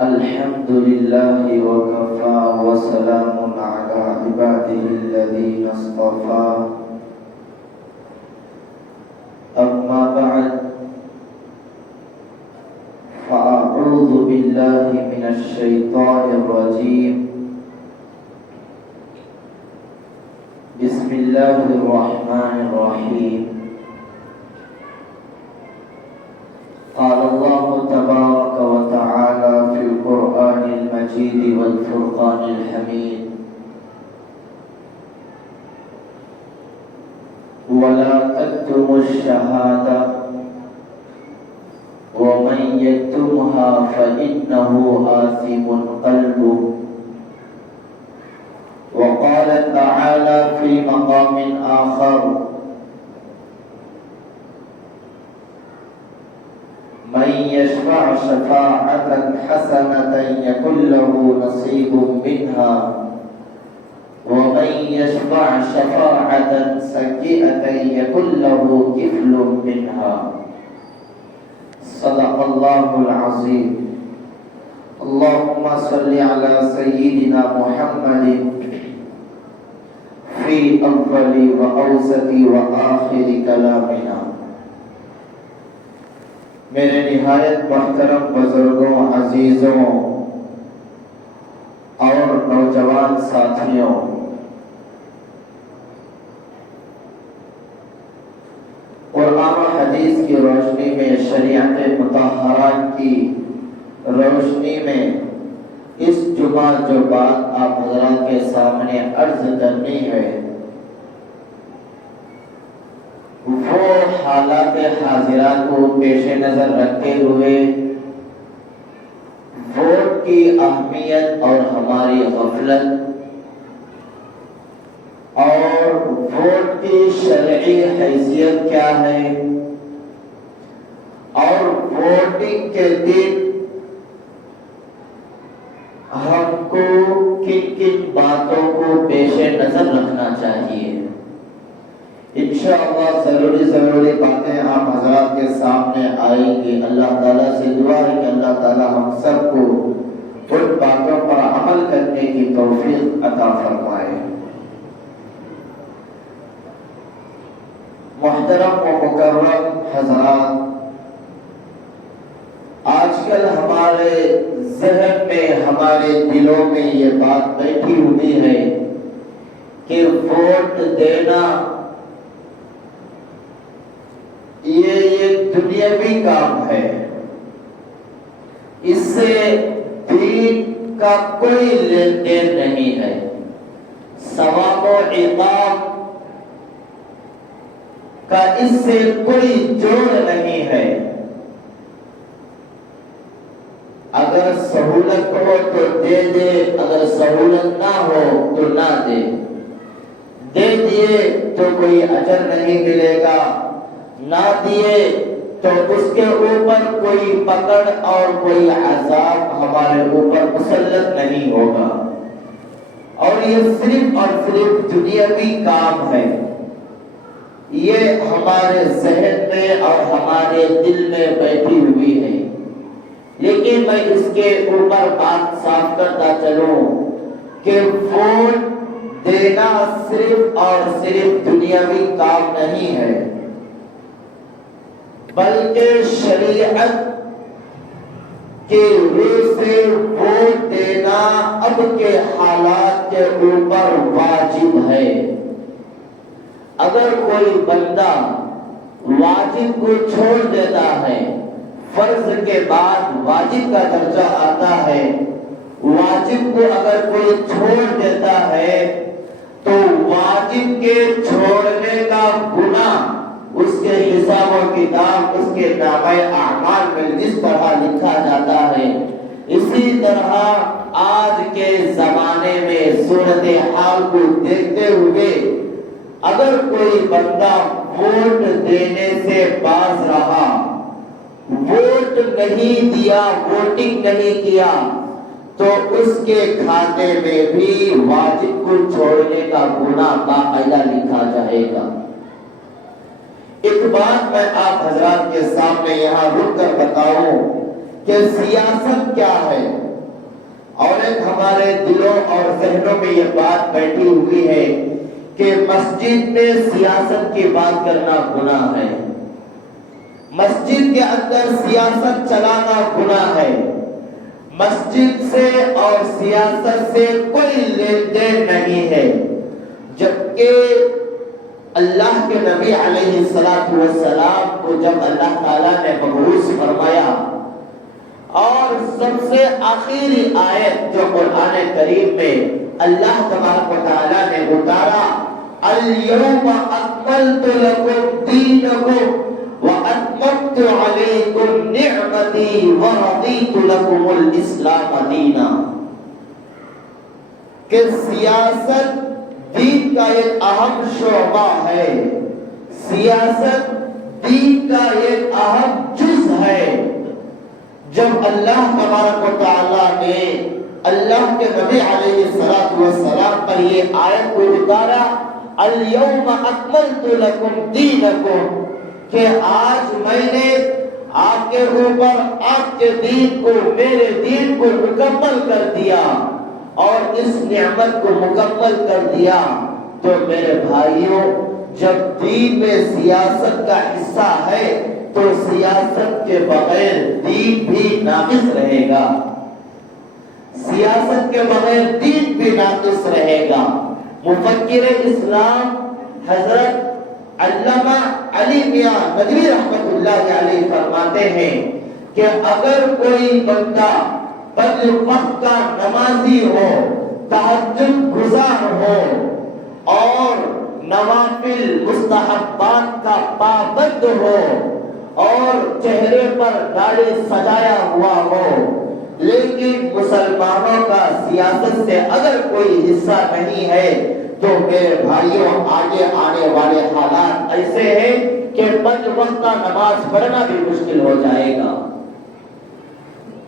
الحمد لله وكفى وسلام على عباده الذين اصطفى أما بعد فأعوذ بالله من الشيطان الرجيم بسم الله الرحمن الرحيم قال الله تبارك وتعالى في القرآن المجيد والفرقان الحميد ولا تكتموا الشهادة ومن يكتمها فإنه آثم قلبه وقال تعالى في مقام آخر من يشفع شفاعة حسنة يكن له نصيب منها ومن يشفع شفاعة سيئة يكن له كفل منها صدق الله العظيم اللهم صل على سيدنا محمد في أول وأوسط وآخر كلامنا میرے نہایت محترم بزرگوں، عزیزوں اور نوجوان ساتھیوں، قرآن و حدیث کی روشنی میں، شریعت مطہرہ کی روشنی میں اس جمعہ جو بات آپ حضرات کے سامنے عرض کرنی ہے وہ حالات حاضرہ کو پیش نظر رکھتے ہوئے ووٹ کی اہمیت اور ہماری غفلت اور ووٹ کی شرعی حیثیت کیا ہے اور ووٹنگ کے دن ہم کو کن کن باتوں کو پیش نظر رکھنا چاہیے، انشاءاللہ ضروری باتیں آپ حضرات کے سامنے آئیں گی۔ اللہ تعالیٰ سے دعا ہے کہ اللہ تعالیٰ ہم سب کو ان باتوں پر عمل کرنے کی توفیق عطا فرمائے۔ محترم و مکرم حضرات، آج کل ہمارے ذہن میں، ہمارے دلوں میں یہ بات بیٹھی ہوئی ہے کہ ووٹ دینا یہ دنیاوی کام ہے، اس سے دین کا کوئی لین دین نہیں ہے، ثواب و عقاب کا اس سے کوئی جوڑ نہیں ہے۔ اگر سہولت ہو تو دے دے، اگر سہولت نہ ہو تو نہ دے، دے دیے تو کوئی اجر نہیں ملے گا، نہ دیے تو اس کے اوپر کوئی پکڑ اور کوئی عذاب ہمارے اوپر مسلط نہیں ہوگا، اور یہ صرف اور صرف دنیاوی کام ہے۔ یہ ہمارے ذہن میں اور ہمارے دل میں بیٹھی ہوئی ہے، لیکن میں اس کے اوپر بات صاف کرتا چلوں کہ ووٹ دینا صرف اور صرف دنیاوی کام نہیں ہے، بلکہ شریعت کے روح سے ووٹ دینا اب کے حالات کے اوپر واجب ہے۔ اگر کوئی بندہ واجب کو چھوڑ دیتا ہے، فرض کے بعد واجب کا درجہ آتا ہے، واجب کو اگر کوئی چھوڑ دیتا ہے تو واجب کے چھوڑنے کا گناہ اس کے حساب و کتاب اس کے نامہ اعمال میں جس طرح لکھا جاتا ہے، اسی طرح آج کے زمانے میں صورتحال کو دیکھتے ہوئے اگر کوئی بندہ ووٹ دینے سے باز رہا، ووٹ نہیں دیا، ووٹنگ نہیں کیا، تو اس کے کھاتے میں بھی واجب کو چھوڑنے کا گناہ باقاعدہ لکھا جائے گا۔ ایک بات میں آپ حضرات کے سامنے یہاں رک کر بتاؤں کہ سیاست کیا ہے، اور ایک ہمارے دلوں اور ذہنوں میں یہ بات بیٹھی ہوئی ہے کہ مسجد میں سیاست کی بات کرنا گناہ ہے، مسجد کے اندر سیاست چلانا گناہ ہے، مسجد سے اور سیاست سے کوئی لین دین نہیں ہے۔ جبکہ اللہ کے نبی علیہ السلام کو جب اللہ تعالیٰ نے مبعوث فرمایا اور سب سے آخری آیت جو قرآن کریم میں اللہ تبارک و تعالیٰ نے اتارا، اليوم اکملت لکم دینکم واتممت علیکم نعمتی ورضیت لکم الاسلام دینا، کہ سیاست دین کا ایک اہم شعبہ ہے، سیاست دین کا ایک اہم جز ہے۔ جب اللہ تبارک و تعالیٰ نے اللہ کے نبی علیہ السلام پر یہ آیت کو اتارا، اليوم اکملت لکم دینکم، کہ آج میں نے آپ کے اوپر آپ کے دین کو، میرے دین کو مکمل کر دیا اور اس نعمت کو مکمل کر دیا، تو میرے بھائیوں جب دین میں سیاست کا حصہ ہے تو سیاست کے بغیر دین بھی ناقص رہے گا، سیاست کے بغیر دین بھی ناقص رہے گا۔ مفکر اسلام حضرت علامہ علی میاں ندوی رحمت اللہ علیہ فرماتے ہیں کہ اگر کوئی بندہ بدل وقت کا نمازی ہو، تہجد گزار ہو اور نوافل مستحبات کا پابند ہو اور چہرے پر داڑھی سجایا ہوا ہو، لیکن مسلمانوں کا سیاست سے اگر کوئی حصہ نہیں ہے تو میرے بھائیوں آگے آنے والے حالات ایسے ہیں کہ پنج وقتہ نماز پڑھنا بھی مشکل ہو جائے گا،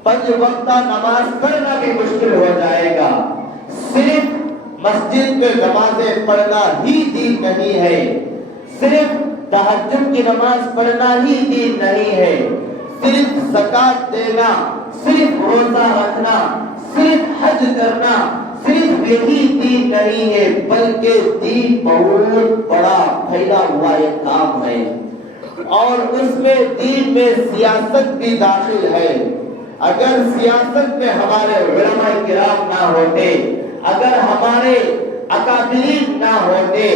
پنج وقتہ نماز پڑھنا بھی مشکل ہو جائے گا۔ صرف مسجد میں نمازیں پڑھنا ہی دین نہیں ہے، صرف تہجد کی نماز پڑھنا ہی دین نہیں ہے، صرف زکوٰۃ دینا، صرف روزہ رکھنا، صرف حج کرنا، صرف یہی دین نہیں ہے، بلکہ دین بہت بڑا پھیلا ہوا ایک کام ہے، اور اس میں دین میں سیاست بھی داخل ہے۔ اگر سیاست میں ہمارے علماء کرام نہ ہوتے، اگر ہمارے اکابرین نہ ہوتے،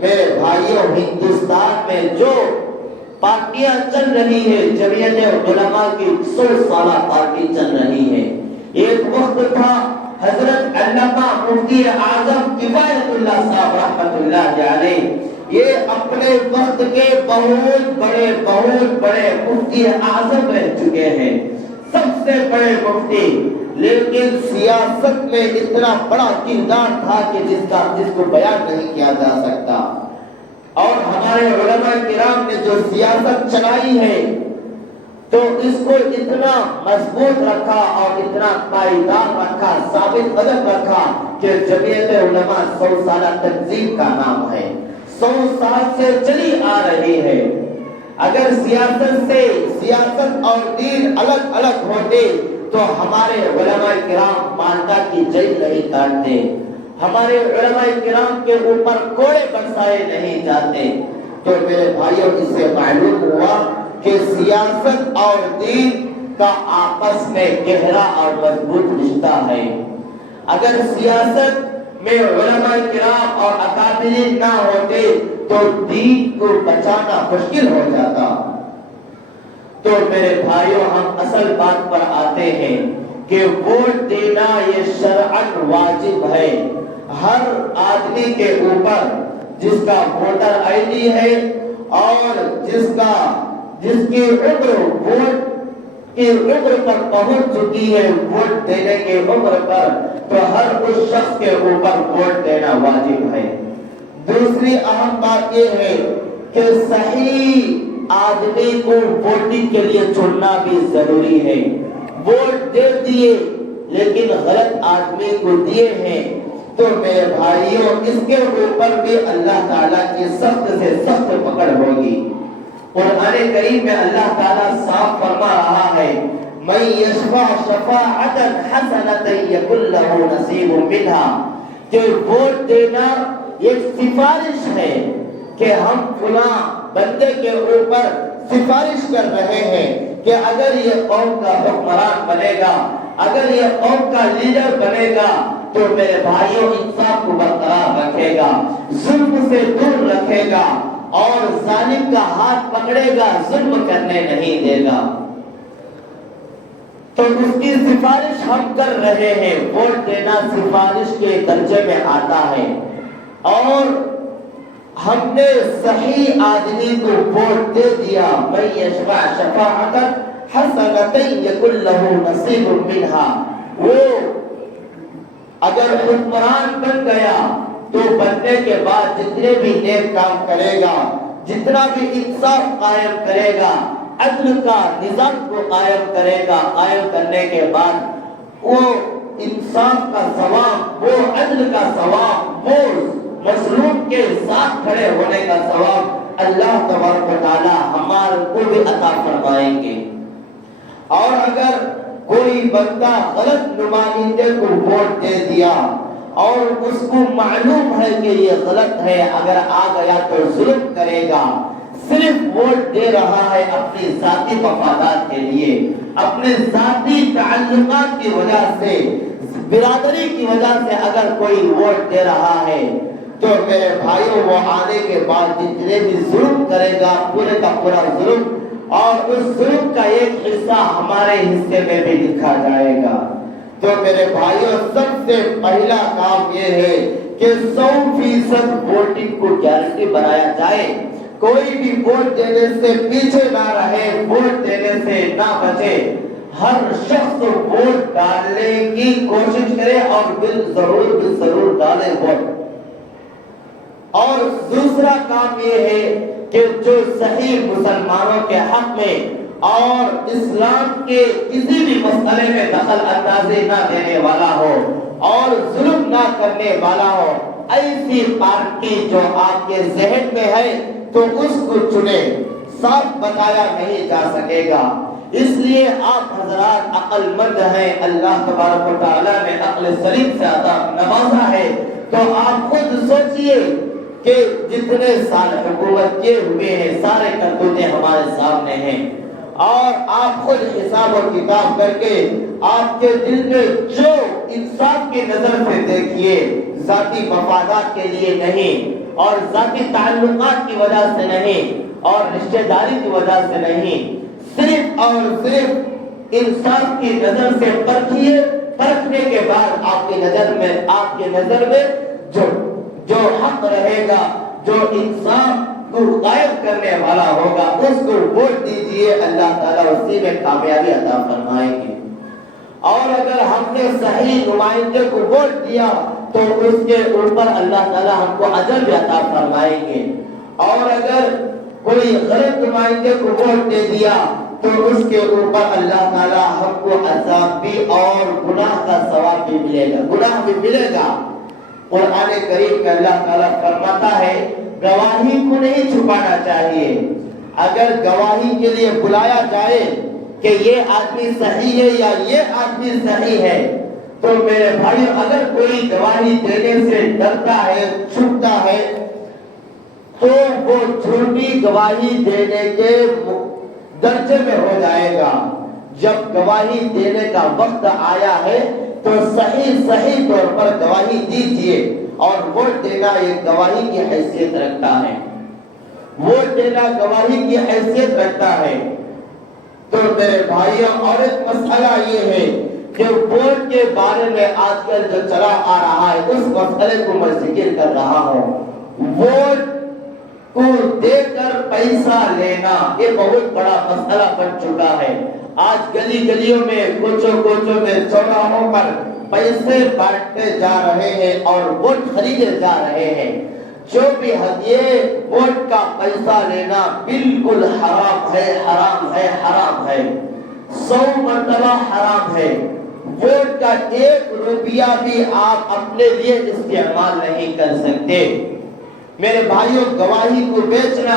میرے بھائیوں ہندوستان میں جو پارٹیاں چل رہی ہے، جمعیت علماء کی 100 سالہ پارٹی چل رہی ہے، ایک وقت تھا حضرت علامہ مفتی اعظم کفایت اللہ صاحب رحمت اللہ علیہ، یہ اپنے وقت کے بہت بڑے مفتی اعظم رہ چکے ہیں، سب سے بڑے مفتی، لیکن سیاست میں اتنا بڑا کردار تھا کہ جس کو بیان نہیں کیا جا سکتا، اور ہمارے علماء کرام نے جو سیاست چلائی ہے تو اس کو اتنا مضبوط رکھا اور اتنا پائیدار رکھا، ثابت قدم رکھا کہ جمعیت علماء 100 سالہ تنظیم کا نام ہے، 100 سال سے چلی آ رہی ہے۔ اگر سیاست اور دین الگ الگ ہوتے تو ہمارے علماء کرام مالدہ کی جیل نہیں کاٹتے، ہمارے علماء کرام کے اوپر کوڑے برسائے نہیں جاتے۔ تو میرے بھائیوں اس سے معلوم ہوا کہ سیاست اور دین کا آپس میں گہرا اور مضبوط رشتہ ہے۔ اگر سیاست میں علماء کرام اور اکابرین نہ ہوتے تو دین کو بچانا مشکل ہو جاتا۔ تو میرے بھائیوں ہم اصل بات پر آتے ہیں کہ ووٹ دینا یہ شرعاً واجب ہے، ہر آدمی کے اوپر جس کا ووٹر آئی ڈی ہے اور جس کی عمر ووٹ کی عمر پر پہنچ چکی ہے، ووٹ دینے کی عمر پر، تو ہر اس شخص کے اوپر ووٹ دینا واجب ہے۔ دوسری اہم بات یہ ہے کہ صحیح آدمی کو ووٹنگ کے لیے چننا بھی ضروری ہے۔ ووٹ دے دیے لیکن غلط آدمی کو دیے ہیں تو میرے بھائیوں اس کے اوپر بھی اللہ تعالیٰ کی سخت سے سخت پکڑ ہوگی۔ قرآن کریم میں اللہ تعالیٰ صاف فرما رہا ہے من یشفع شفاعۃ حسنۃ یکن لہ نصیب منہا، کہ ووٹ دینا ایک سفارش ہے کہ ہم فلاں بندے کے اوپر سفارش کر رہے ہیں کہ اگر یہ قوم کا حکمران بنے گا، اگر یہ قوم کا لیڈر بنے گا تو میرے بھائیوں انصاف کو برقرار رکھے گا، ظلم سے دور رکھے گا اور ظالم کا ہاتھ پکڑے گا، ظلم کرنے نہیں دے گا۔ تو اس کی سفارش ہم کر رہے ہیں۔ ووٹ دینا سفارش کے درجے میں آتا ہے، اور ہم نے صحیح آدمی کو ووٹ دے دیا۔ من یشفع شفاعۃ حسنۃ یکن لہ نصیب منہا، وہ اگر حکمران بن گیا تو بننے کے بعد جتنے بھی نیک کام کرے گا، جتنا بھی انصاف قائم کرے گا، عدل کا نظام کو قائم کرے گا، قائم کرنے کے بعد وہ انصاف کا ثواب، وہ عدل کا ثواب، وہ مظلوم کے ساتھ کھڑے ہونے کا ثواب اللہ تبارک و تعالی ہمارے کو بھی عطا فرمائیں گے۔ اور اگر کوئی بندہ غلط نمائندے کو ووٹ دے دیا اور اس کو معلوم ہے کہ یہ غلط ہے، اگر آ گیا تو ظلم کرے گا، صرف ووٹ دے رہا ہے اپنی ذاتی مفادات کے لیے، اپنے ذاتی تعلقات کی وجہ سے، برادری کی وجہ سے اگر کوئی ووٹ دے رہا ہے تو میرے بھائیوں وہ آنے کے بعد جتنے بھی ظلم کرے گا پورے کا پورا ظلم، اور اس ظلم کا ایک حصہ ہمارے حصے میں بھی لکھا جائے گا۔ تو میرے بھائیوں سب سے پہلا کام یہ ہے کہ 100% ووٹنگ کو گارنٹی بنایا جائے، کوئی بھی ووٹ دینے سے پیچھے نہ رہے، ووٹ دینے سے نہ بچے، ہر شخص ووٹ ڈالنے کی کوشش کرے اور ضرور ڈالے ووٹ۔ اور دوسرا کام یہ ہے کہ جو صحیح مسلمانوں کے حق میں اور اسلام کے کسی بھی مسئلے میں دخل اندازی نہ دینے والا ہو اور ظلم نہ کرنے والا ہو، ایسی پارٹی جو آپ کے ذہن میں ہے تو اس کو چنے، صاف بتایا نہیں جا سکے گا۔ اس لیے آپ حضرات عقل مند ہیں، اللہ تبارک و تعالیٰ نے عقل سلیم سے عطا نوازا ہے، تو آپ خود سوچئے کہ جتنے سال حکومت کیے ہوئے ہیں سارے کرتوتے ہمارے سامنے ہیں، اور آپ خود حساب و کتاب کر کے آپ کے دل میں جو انصاف کی نظر سے دیکھیے، ذاتی مفادات کے لیے نہیں اور ذاتی تعلقات کی وجہ سے نہیں اور رشتہ داری کی وجہ سے نہیں، صرف اور صرف انصاف کی نظر سے پرکھیے، پرکھنے کے بعد آپ کی نظر میں جو حق رہے گا، جو انصاف کو قائم کرنے والا ہوگا، اس کو ووٹ دیجئے، اللہ تعالیٰ اسی میں کامیابی عطا فرمائیں گے۔ اور اگر ہم نے صحیح نمائندے کو ووٹ دیا تو اس کے اوپر اللہ تعالیٰ ہم کو اجر بھی عطا فرمائیں گے، اور اگر کوئی غلط نمائندے کو ووٹ دے دیا تو اس کے اوپر اللہ تعالیٰ ہم کو عذاب بھی اور گناہ کا ثواب بھی ملے گا، گناہ بھی ملے گا۔ قرآن کریم کا اللہ تعالیٰ فرماتا ہے گواہی کو نہیں چھپانا چاہیے، اگر گواہی کے لیے بلایا جائے کہ یہ آدمی صحیح ہے یا یہ آدمی صحیح ہے تو میرے بھائی اگر کوئی گواہی دینے سے ڈرتا ہے، چھپتا ہے تو وہ جھوٹی گواہی دینے کے درجے میں ہو جائے گا۔ جب گواہی دینے کا وقت آیا ہے تو صحیح طور پر گواہی دیجئے، اور ووٹ دینا ایک گواہی کی حیثیت رکھتا ہے، ووٹ دینا گواہی کی حیثیت رکھتا ہے۔ تو میرے بھائیوں اور ایک مسئلہ یہ ہے کہ ووٹ کے بارے میں آج کل جو چلا آ رہا ہے اس مسئلے کو میں ذکر کر رہا ہوں۔ ووٹ کو دے کر پیسہ لینا یہ بہت بڑا مسئلہ بن چکا ہے۔ آج گلی گلیوں میں کوچوں میں چوراہوں پر پیسے بانٹے جا رہے ہیں اور ووٹ خریدے جا رہے ہیں۔ جو بھی یہ ووٹ کا پیسہ لینا بالکل حرام ہے، حرام ہے، حرام ہے، 100 مرتبہ حرام ہے۔ ووٹ کا 1 روپیہ بھی آپ اپنے لیے استعمال نہیں کر سکتے۔ میرے بھائیوں گواہی کو بیچنا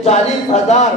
40,000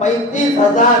35,000,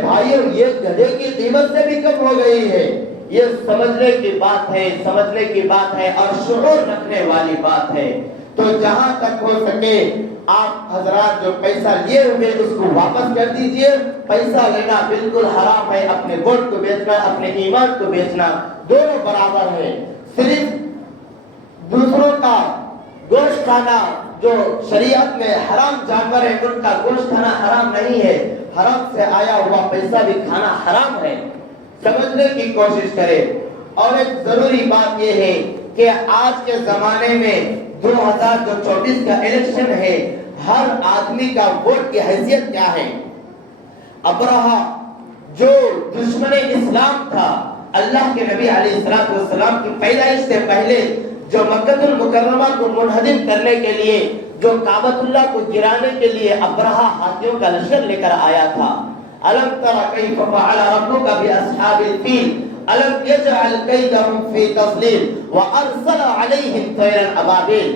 بھائیوں یہ گدھے کی قیمت سے بھی کم ہو گئی ہے. یہ سمجھنے کی بات ہے، سمجھنے کی بات ہے اور شعور رکھنے والی بات ہے. تو جہاں تک ہو سکے آپ حضرات جو پیسہ لیے ہوئے اس کو واپس کر دیجئے. پیسہ لینا بالکل حرام ہے. اپنے ووٹ کو بیچنا، اپنے ایمان کو بیچنا دونوں برابر ہے. صرف دوسروں کا گوشت کھانا جو شریعت میں حرام جانور ہے ان کا گوشت کھانا حرام نہیں ہے. حرام سے آیا ہوا پیسہ بھی کھانا حرام ہے. سمجھنے کی کوشش کرے. اور ایک ضروری بات یہ ہے کہ آج کے زمانے میں 2024 کا الیکشن ہے، ہر آدمی کا ووٹ کی حیثیت کیا ہے؟ ابرہہ جو دشمن اسلام تھا، اللہ کے نبی علیہ السلام کی پیدائش سے پہلے جو مکہ المکرمہ کو منہدم کرنے کے لیے، جو کعبۃ اللہ کو گرانے کے لیے ابرہہ ہاتھیوں کا لشکر لے کر آیا تھا. الم تر کیف فعل ربک باصحاب الفیل الم یجعل کیدہم فی تضلیل وارسل علیہم طیرا ابابیل.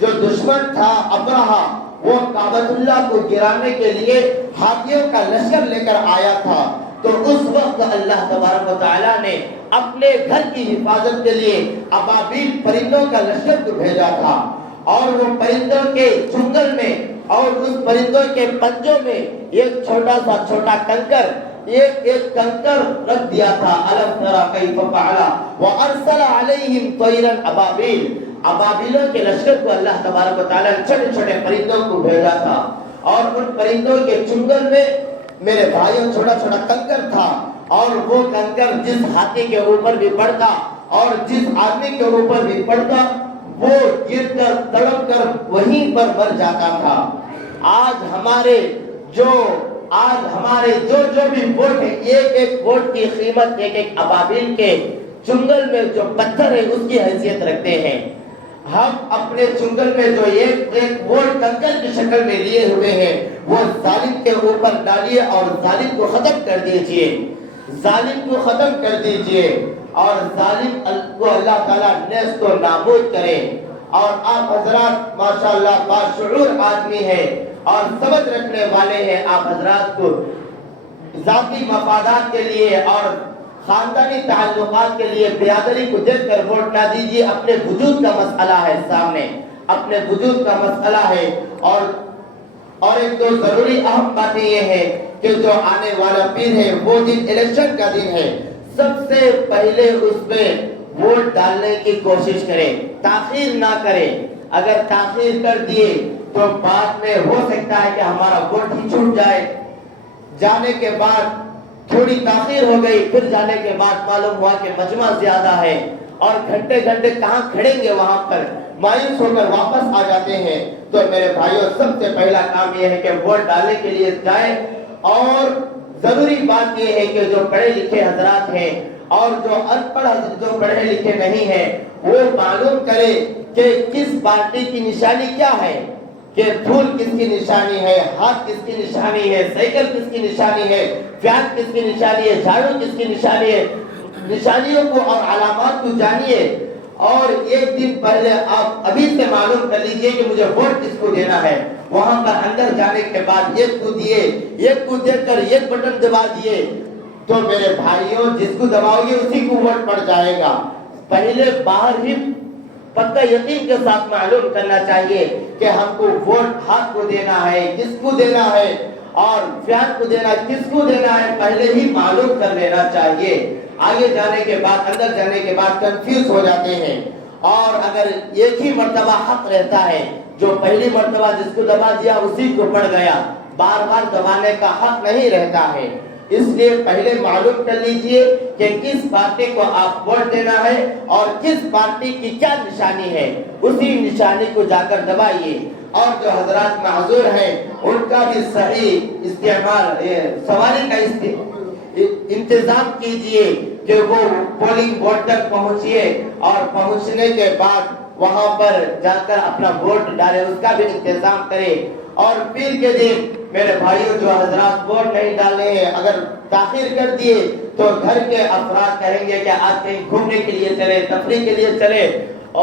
جو دشمن تھا ابرہہ وہ کعبۃ اللہ کو گرانے کے لیے ہاتھیوں کا لشکر لے کر آیا تھا. تو اس وقت اللہ تبارک و تعالیٰ نے اپنے گھر کی حفاظت کے لیے ابابیل پرندوں کا لشکر کو بھیجا تھا. اور وہ پرندوں کے چنگل میں اور اس پرندوں کے پنجوں میں ایک چھوٹا کنکر ایک کنکر رکھ دیا تھا. الم تر کیف فعل وارسل علیہم طیرا ابابیل. ابابیلوں کے لشکر کو اللہ تبارک و تعالیٰ نے چھوٹے چھوٹے پرندوں کو بھیجا تھا. اور ان پرندوں کے چنگل میں میرے بھائیوں چھوٹا کنکر تھا. اور وہ کنکر جس ہاتھی کے اوپر بھی پڑتا اور جس آدمی کے اوپر بھی پڑتا وہ گر کر تڑپ کر وہیں پر مر جاتا تھا. آج ہمارے جو بھی ووٹ ہے، ایک ووٹ کی قیمت ایک ابابیل کے چنگل میں جو پتھر ہے اس کی حیثیت رکھتے ہیں. ہم اپنے چنگل میں جو ایک ووٹ کنکر کی شکل میں لیے ہوئے ہیں وہ ظالم کے اوپر ڈالیے اور ظالم کو ختم کر دیجئے. ظالم کو ختم کر دیجئے اور ظالم کو اللہ تعالیٰ نیست و نابود کرے. اور آپ حضرات ماشاءاللہ باشعور آدمی ہیں اور سمجھ رکھنے والے ہیں. آپ حضرات کو ذاتی مفادات کے لیے اور خاندانی تعلقات کے لیے برادری کو دیکھ کر ووٹ نہ دیجیے. اپنے وجود کا مسئلہ ہے سامنے، اپنے وجود کا مسئلہ ہے. اور ایک دو ضروری اہم باتیں یہ ہے کہ جو آنے والا پیر ہے وہ دن الیکشن کا دن ہے. سب سے پہلے اس میں ووٹ ڈالنے کی کوشش کریں، تاخیر نہ کریں. اگر تاخیر کر دیے تو بعد میں ہو سکتا ہے کہ ہمارا ووٹ ہی چھوٹ جائے. جانے کے بعد تھوڑی تاخیر ہو گئی، پھر جانے کے بعد معلوم ہوا کہ مجمع زیادہ ہے اور گھنٹے کہاں کھڑیں گے، وہاں پر مایوس ہو کر واپس آ جاتے ہیں. تو میرے بھائیوں سب سے پہلا کام یہ ہے کہ ووٹ ڈالنے کے لیے جائیں. اور ضروری بات یہ ہے کہ جو پڑھے لکھے حضرات ہیں اور جو ان پڑھ جو پڑھے لکھے نہیں ہیں وہ معلوم کرے کہ کس پارٹی کی نشانی کیا ہے، کہ پھول کس کی نشانی ہے، ہاتھ کس کی نشانی ہے، سائیکل کس کی نشانی ہے، فین کس کی نشانی ہے، جھاڑو کس کی نشانی ہے. نشانیوں کو اور علامات کو جانیے. اور ایک دن پہلے آپ ابھی سے معلوم کر لیجئے کہ مجھے ووٹ کس کو دینا ہے. وہاں پر اندر جانے کے بعد ایک کو دیکھ کر ایک بٹن دبا دیے تو میرے بھائیوں جس کو دباؤ گے اسی کو ووٹ پڑ جائے گا. پہلے باہر ہی پکا یقین کے ساتھ معلوم کرنا چاہیے کہ ہم کو ووٹ ہاتھ کو دینا ہے، کس کو دینا ہے اور فین کو دینا کس کو دینا ہے، پہلے ہی معلوم کر لینا چاہیے. آگے جانے کے بعد اندر جانے کے بعد کنفیوز ہو جاتے ہیں. اور اگر ایک ہی مرتبہ حق رہتا ہے، جو پہلی مرتبہ جس کو دبا دیا اسی کو پڑ گیا، بار بار دبانے کا حق نہیں رہتا ہے. اس لیے پہلے معلوم کر لیجئے کہ کس پارٹی کو آپ ووٹ دینا ہے اور کس پارٹی کی کیا نشانی ہے، اسی نشانی کو جا کر دبائیے. اور جو حضرات معذور ہیں ان کا بھی صحیح سواری کا انتظام کیجئے کہ وہ پولنگ بوتھ تک پہنچیے اور پہنچنے کے بعد وہاں پر جا کر اپنا ووٹ ڈالے، اس کا بھی انتظام کرے. اور پیر کے دن میرے بھائیوں جو حضرات ووٹ نہیں ڈالے ہیں اگر تاخیر کر دیے تو گھر کے افراد کہیں گے کہ آج کہیں گھومنے کے لیے چلے، تفریح کے لیے چلے.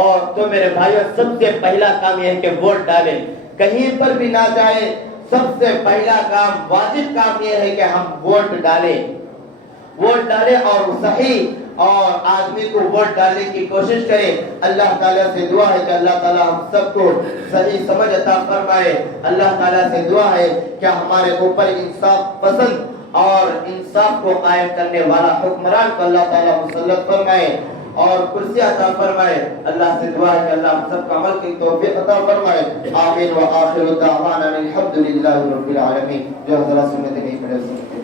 اور تو میرے بھائیوں سب سے پہلا کام یہ ہے کہ ووٹ ڈالیں، کہیں پر بھی نہ جائے. سب سے پہلا کام واجب کام یہ ہے کہ ہم ووٹ ڈالیں اور صحیح اور آدمی کو ووٹ ڈالنے کی کوشش کریں. اللہ تعالیٰ سے دعا ہے کہ اللہ تعالیٰ ہم سب کو صحیح سمجھ عطا فرمائے. اللہ تعالیٰ سے دعا ہے کہ ہمارے اوپر انصاف پسند اور انصاف کو قائم کرنے والا حکمران کو اللہ تعالیٰ مسلط فرمائے اور کرسی عطا فرمائے. اللہ سے دعا ہے کہ اللہ ہم سب کا عمل کی توفیق عطا فرمائے. آمین و آخر دعوانا الحمدللہ رب العالمین. جو حضرات سنت نہیں پڑھے